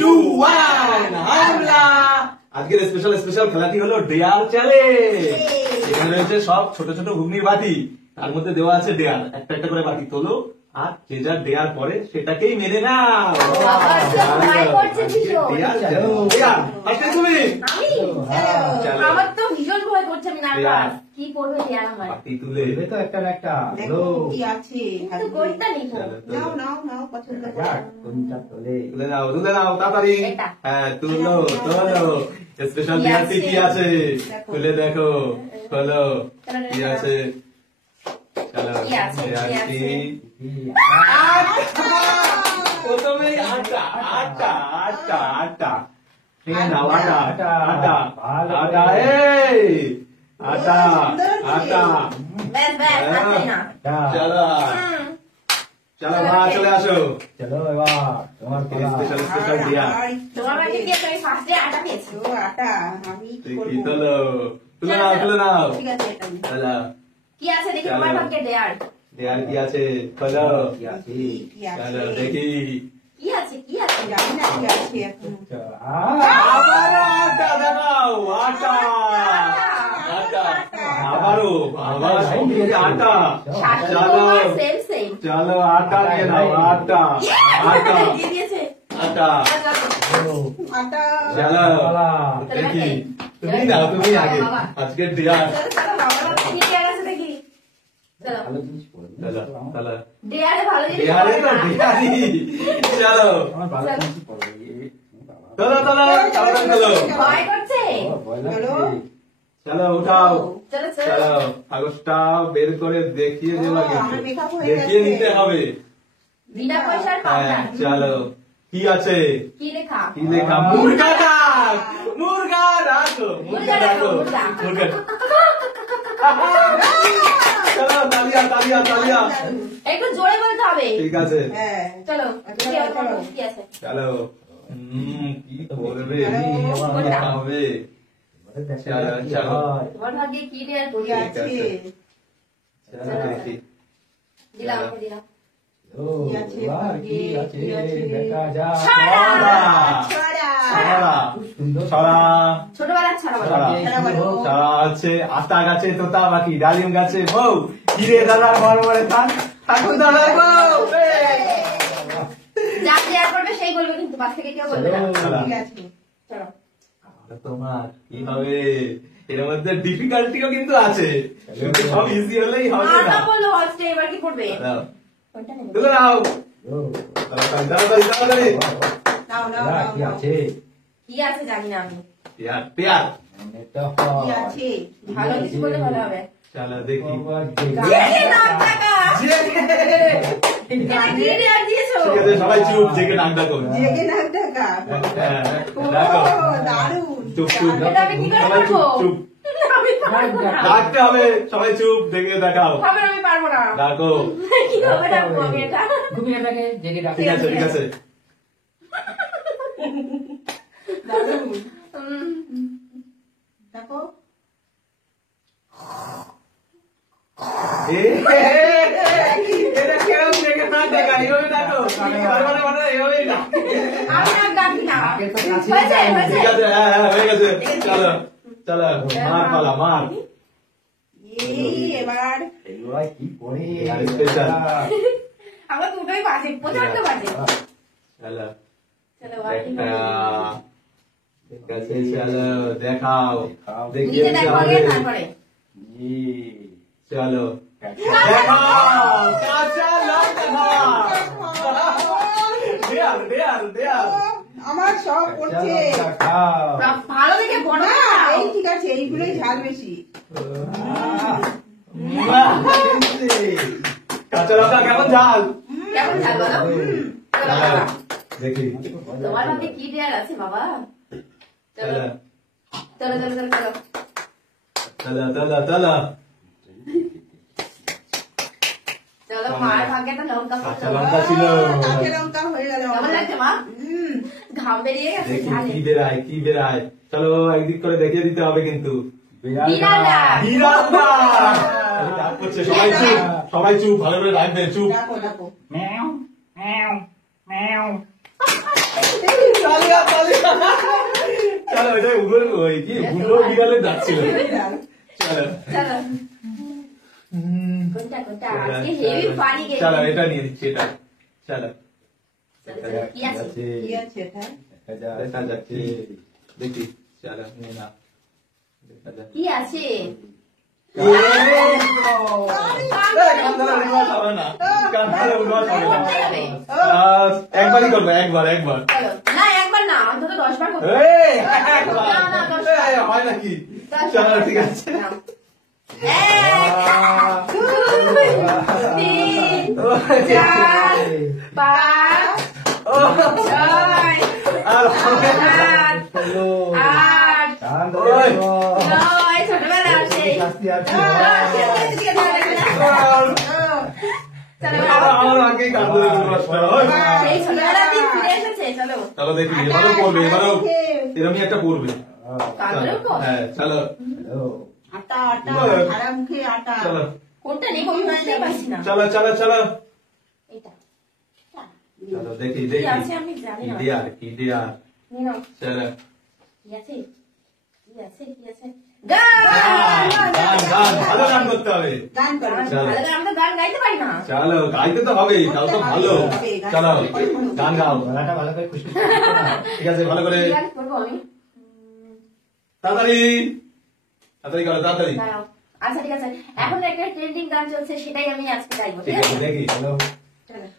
2 1 হামলা। আজকের special special খেলাটি হলো ডেয়ার চ্যালেঞ্জ। এখানে রয়েছে সব ছোট ছোট ঘুগনির বাটি, তার মধ্যে দেওয়া আছে ডেয়ার। একটা একটা করে বাটি তোলো আর যে যা ডেয়ার করে সেটাকেই মেনে নাও। আমার তো ভীষণ ভয় করছে, আমি নার্ভাস। কি করবে ডেয়ার আমার? বাটি তুলে তো একটা একটা দেখো কি আছে। তো কোনটা নিব? নাও নাও নাও পছন্দ করো। কোনটা তোলে তুলে নাও তাড়াতাড়ি। এটা। হ্যাঁ তুলো স্পেশাল ডেয়ারটি কি আছে খুলে দেখো, খোলো কি আছে। চলো কি আছে, কি ডেয়ারটি আছে? প্রথমেই আটা আটা আটা আটা ঠিক আছে নাও আটা আটা আটা আটা এই আটা আটা ব্যাস ব্যাস, হাতে না। চলো চলো মা চলে আসো। চলো এবার তোমার স্পেশাল স্পেশাল ডেয়ার তোমার বাড়িতে কি আমি ফার্স্টে আটা পেয়েছি? ও আটা আমি কি দেখি করব? তোলো তুলে নাও ঠিক আছে এটা আমি। চলো কি আছে দেখি তোমার ভাগ্যে ডেয়ার? ডেয়ার কি আছে খোলো কি আছে কি আছে? চলো দেখি কি আছে, কি আছে? জানি না কি আছে এখন। আবার আটা দেখাও আটা আটা আবারও আবার আটা সাথে চলো তোমার সেম সেম। চলো আটা নিয়ে নাও আটা আটা দিয়ে দিয়েছে। আটা আটা চলো দেখি তুমি নাও তুমি আগে আজকে ডেয়ার চলো বাবা, কি ডেয়ার আছে দেখি। চলো ভালো জিনিস পড়ে চলো চলো ডেয়ারে ভালো জিনিস ডেয়ারে পাবে তো না। ডেয়ারি চলো আমার ভালো জিনিস পড়ে চলো চলো ভয় করছে। ভয় লাগছে চলো উঠাও চলো চলো চলো কাগজটা বের করে দেখিয়ে দেবো ও, আমার makeup হয়ে দেখিয়ে গেছে। নিতে হবে। বিনা পয়সার হ্যাঁ পাবনা। চলো কি আছে কি লেখা? কি লেখা মুরগা ডাক মুরগা ডাকো মুরগা ডাকো মুরগা। মুরগা চলো তালিয়া তালিয়া তালিয়া একটু জোরে বলতে হবে। ঠিক আছে হ্যাঁ চলো কি চলো, আছে? চলো। কি আছে? চলো কি করবে কোনটা? হবে চলো চলো তোমার ভাগ্যে কি ডেয়ার কি করি? আছে? চলো দেখি দিলাম ওকে দিলাম। ও কি আছে দেখা যা ছড়া। ছড়া। ছড়া খুব সুন্দর ছড়া ছোটবেলার ছড়া বলো। ছড়া ছড়া বলো। ছড়া আছে আতা গাছে তোতা পাখি ডালিম গাছে বউ হিরে দাদার বড় বড় থান ঠাকুর দাদার বউ যা ডেয়ার করবে সেই বলবে, কিন্তু পাশ থেকে কেউ বলবে না। চলো কি আছে? চলো তোমার কি হবে এর মধ্যে ডিফিকাল্টিও কিন্তু আছে, কিন্তু সব ইজি হলেই হবে মা না। না বললো ফার্স্টে, এবার কি করবে? দাও, কোনটা নেবে? তুলে নাও ও তাড়াতাড়ি তাড়াতাড়ি নাও নাও যা, নাও কি নাও। আছে কি আছে জানি না আমি। পেয়ার পেয়ার এটা কি আছে? ভালো কিছু করলে ভালো হবে। চলো দেখি জেগে নাক ডাকা। জেগে। এটা কি ডেয়ার দিয়েছো? ঠিক আছে সবাই চুপ জেগে নাক ডাকো জেগে নাক ডাকা। হ্যাঁ, ও, ডাকো দারুণ। চুপ চুপ এটা আমি কি করে সবাই চুপ করবো? চুপ আমি পারবো না। ডাকতে হবে সবাই চুপ জেগে দেখাও হবে না, আমি পারবো না। ডাকো কি হবে ডাকবো আমি এটা? ঘুমিয়ে থাকে জেগে ডাকে ঠিক আছে ঠিক আছে দারুণ। উম, দেখো। এটা কেউ জেগে নাক ডাকা এইভাবে ডাকো মানে এইভাবেই ডাক আমি আর ডাকি না। ডাকের তো কাছে হয়েছে, যাই। হয়েছে। ঠিক আছে হ্যাঁ হ্যাঁ হয়ে গেছে চলো চলো মার পালা মার এই এবার এগুলো কি করে আর special। আমার দুটোই বাজে, প্রচন্ড বাজে। চলো চলো, বাড়ি একটা যাও। ঠিক আছে চলো দেখাও নিজে দেখিয়ে দেখো আগে, তারপরে। জি চলো দেখাও কাঁচা লঙ্কা দেয়াল দেয়াল দেয়াল আমার সব পড়ছে। ভালো দেখে বড় না, না। এই ঠিক আছে, এইগুলোই ঝাল বেশি। কাঁচা লঙ্কা কেমন ঝাল কেমন ঝাল বলো? চলো বাবা। দেখি তোমার ভাগ্যে কি ডেয়ার আছে বাবা? চলো চলো চলো চলো চলো চলো। চলো চলো চলো চলো, মার ভাগ্যে তো লঙ্কা কাঁচা পড়লো। লঙ্কা ছিল কাঁচা লঙ্কা হয়ে গেল। কেমন লাগছে মা? ঘাম বেরিয়ে গেছে দেখি ঝালে। কি বেরায় কি বেরায় চলো একদিক করে দেখিয়ে দিতে হবে কিন্তু বিড়ালটা। বিড়ালটা ডাক করছে সবাই চুপ ভালো করে রাখবে চুপ দেখো দেখো। ম্যাও ম্যাও ম্যাও তালিয়া চলো এটা উগল ওই কি বুড়ো বিড়ালের দাঁত ছিল চলো চলো কোনটা কোনটা আজকে হেভি ফানি গেম চলো এটা নিয়ে নিচ্ছি এটা চলো কি আছে কি আছে এটা? দেখা যাচ্ছে দেখি চলো নিয়ে না দেখা যাক কি আছে একবারই করবো একবার একবার চলো না একবার না অন্তত 10 বার করতে এই, না, না, দশ বার। এই, হয় নাকি চলো ঠিক আছে নাও। এক, দুই, তিন, চার, পাঁচ, ছয়, আর সাত, আট, নয়, ছোটবেলা আছে। আমার আগেই কাঁদতে সেই ছোটবেলার দিন ফিরে এসেছে, চলো। চলো দেখি এবারও পড়বে এবারও এরকমই একটা পড়বে কাঁদলেও তো? হ্যাঁ চলো আটা আটা সারা মুখে আটা চলো কোনটা নেই কোন বুঝতেই পারছি না। চলো চলো চলো এটা। চলো দেখি কি দেখি আছে আমি জানি না। কি দেয়ার নিয়ে নাও। চলো কি আছে? কি আছে? কি আছে? গান! গান গান ভালো গান করতে হবে গান করো চলো। ভালো গান, আমরা গান গাইতে পারি না। চলো গাইতে তো হবেই তাও তো ভালো চলো গান গাও গলাটা ভালো করে খুশকি ঠিক আছে ভালো করে কি গান করবো আমি? তাড়াতাড়ি তাড়াতাড়ি করো তাড়াতাড়ি দাঁড়াও। আচ্ছা ঠিক আছে, এখন একটা ট্রেন্ডিং গান চলছে, সেটাই আমি আজকে গাইবো, ঠিক ঠিক আছে আছে? দেখি চলো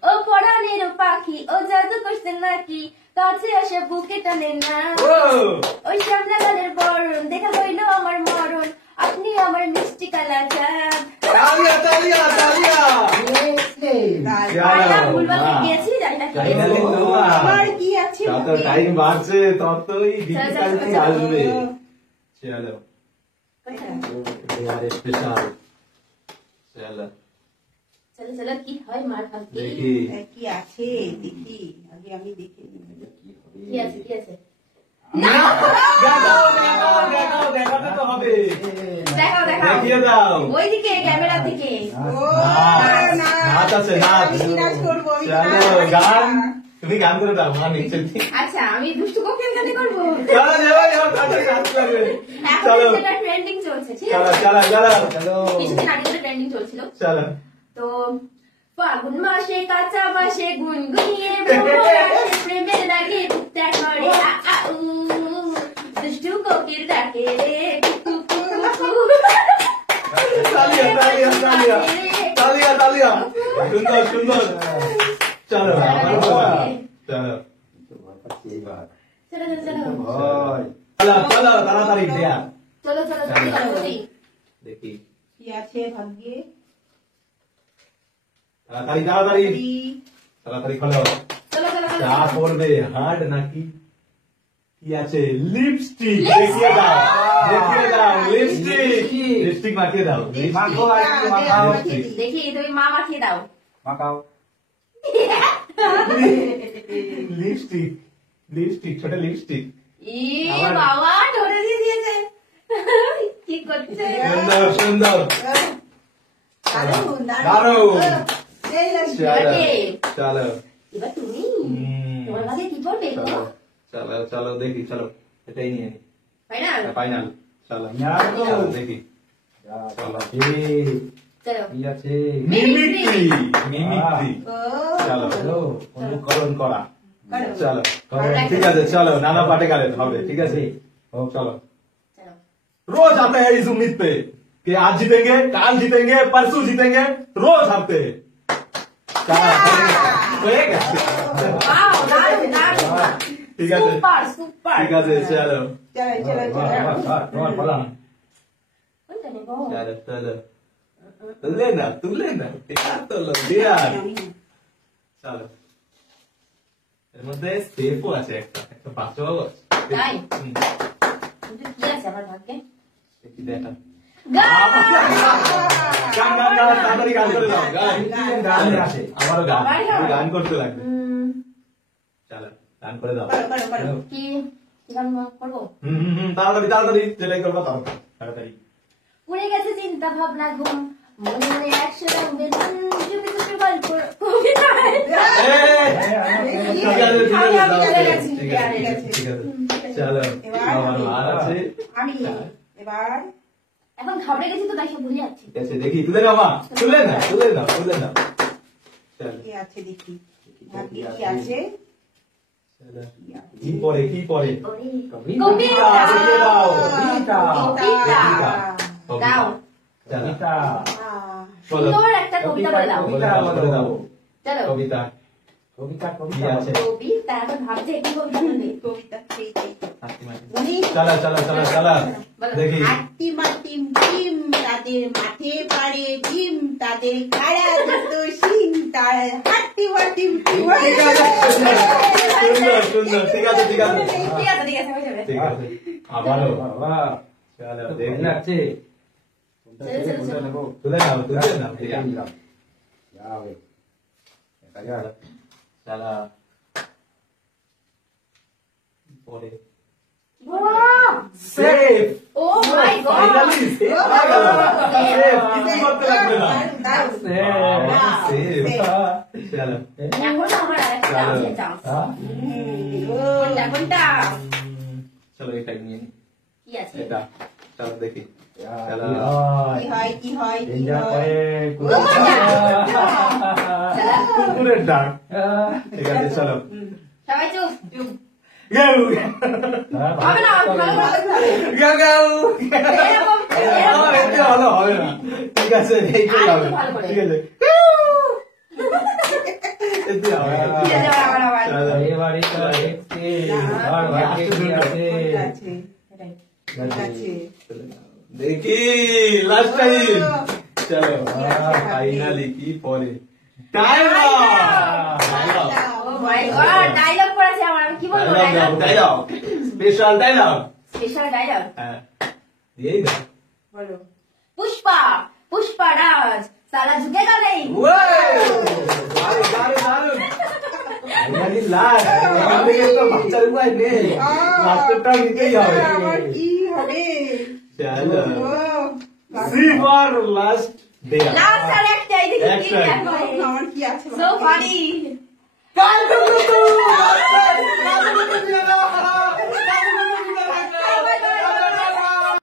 ও পরাণের পাখি ও জাদু করছেন নাকি, কাছে আসে বুকে টানে না, ও ওই সামনে গানের বরণ দেখা হইলো আমার মরণ, আপনি আমার মিষ্টি কালা চাঁদ। তালিয়া তালিয়া তালিয়া গানটা ভুলভাল গিয়েছি, জানি না কি জানি না গেয়েছি। কিন্তু আমার কি আছে যত মুখে? টাইম বাড়ছে ততই ডিফিকাল্টি আসবে চলো यार स्पेशल चलो চলো চলো, কি হয় মার ভাগ্যে? देखी কি আছে দেখি আগে আমি দেখে নিই। কি আছে কি আছে? দেখাতে তো হবে দেখাও দেখাও, দেখিয়ে দাও ওইদিকে ক্যামেরার দিকে। ও না নাচ আছে নাচ আমি কি নাচ করবো আমি চলো গান তুমি গান করে দাও গান নিচে আচ্ছা আমি দুষ্টু কোকিল গানে করবো। চলো যাও যাও তাড়াতাড়ি নাচ করবে এখন চলো সেটা ট্রেন্ডিং চলছে, ঠিক চলো আছে? চলো চলো চলো কিছুদিন আগে যেটা ট্রেন্ডিং চলছিল, চলো তো ফাগুন মাসে কাঁচা বাসে গুনগুনিয়ে ভ্রমর আসে প্রেমের লাগে টুকটা করে আ আ উ, দুষ্টু কোকিল ডাকে রে টুকু টুকু তালিয়া তালিয়া তালিয়া তালিয়া তালিয়া সুন্দর সুন্দর চলো আমার চলো চলো চলো চলো ভয় চলো চলো তাড়াতাড়ি দেয়া চলো চলো জলদি করো, জলদি। দেখি কি আছে ভাগ্যে তাড়াতাড়ি তাড়াতাড়ি তাড়াতাড়ি খোলো চলো চলো চলো চা পড়বে হার্ড নাকি কি আছে লিপস্টিক দেখিয়ে দাও লিপস্টিক লিপস্টিক মাখিয়ে দাও মাখো আর একটু মাখাও দেখি তুমি মা মাখিয়ে দাও। মাখাও লিপস্টিক লিপস্টিক ছোট লিপস্টিক ই বাবা ধরে দিয়ে দিয়েছে, কি করছে? সুন্দর সুন্দর দারুণ দারুণ এই লাগছে চলো এবারে। চলো এবার তুমি হুম। তোমার ভাগে কি করবে গো? চলো চলো চলো দেখি চলো এটাই নিয়ে নি ফাইনাল ফাইনাল চলো Final তো। চলো, দেখি চলো চলো কি আছে মিমিক্রি মিমিক্রি ও চলো চলো অনুকরণ করা করো। চলো ভালো লাগছে। ঠিক আছে चलो नाना पाटे गाले হবে ठीक है ও चलो চলো रोज आते हैं इस उम्मीद पे कि आज जीतेंगे कल जीतेंगे परसों जीतेंगे रोज हारते हैं चलो, হয়ে গেছে। ওয়াও দারুণ দারুণ ঠিক আছে সুপার সুপার ঠিক আছে চলো চলো চলো চলো তোমার বলা কোনটা নেবো? चलो चलो तो लेना तू लेना यार तो लो यार চলো এর মধ্যে সেফও আছে একটা বাচ্চাও আছে তাই? হুম, কিন্তু কি আছে আমার ভাগ্যে? দেখি দেখা গান! গান গান গান তাড়াতাড়ি গান করে দাও গান গান আছে আমারও গান আমারও গান? গান করতে লাগবে উম, চলো গান করে দাও করো করো করো কি কি গান করবো? তাড়াতাড়ি তাড়াতাড়ি যেটাই করবো তাড়াতাড়ি উড়ে গেছে চিন্তা ভাবনা ঘুম, মনে মনে একশো রঙে চুপি চুপি গল্প কবিতায় চলো আর আছে আমি এবার এখন ঘাবড়ে গেছি তো তাই সব ভুলে যাচ্ছি ঠিক আছে দেখি তুলে নাও মা তুলে নাও চলো কি আছে দেখি ভাগ্যে কি আছে চলো কি পরে কবিতা দাও কবিতা সুন্দর একটা কবিতা বলে দাও চলো কবিতা কবিতা কি কবিতা আছে কবিতা এখন ভাবছে কি কবিতা বলবে কবিতা সেই চলো দেখি হাট্টি মাটিম টিম তাদের মাঠে পারে টিম তাদের খাড়া দুটো সিং তার হাট্টি মাটিম টিম সুন্দর ঠিক আছে ঠিক আছে হয়ে যাবে ঠিক আছে আবারও বাবা চলো দেখি দেখি আছে চলো। তুলে নাও ঠিক আছে যাবে চলো পরে Wow! Safe Oh my God! Finally safe হয়ে গেল সেফ কিছু করতে লাগবে না সেফ চলো এখন আমার আরেকটা আছে চান্স কোনটা চলো এটা নিয়ে নিই কি আছে এটা চলো দেখি কি হয় কুকুরের ডাক ঠিক আছে চলো সবাই চুপ গাউ হবে না ভালো করতে হবে গাউ গাউ এরকম এটা ভালো হবে না ঠিক আছে এইটাই আর হবে একটু ভালো করে। ঠিক আছে এটা হবে ঠিক আছে আবার চলো এবারে তো দেখছি আর ভাগ্যে কি আছে আছে দেখি লাস্ট টাইম চলো ফাইনালি কি পরে dialogue oh my god dialogue পড়াছে আমার আমি কি বলবো dialogue dialogue special dialogue special dialogue হ্যাঁ দিয়েই দাও বলো पुष्पा राज साला झुकेगा नहीं ফাইনালি লাস্ট আমাদের তো বাচ্চার উপায় নেই লাস্টটা নিতেই হবে আমার কি হবে চলো ও সি ফর লাস্ট ডে लास्ट और एक चाहिए देखिए Next क्या time. है আমার কি আছে सो फनी কাল তো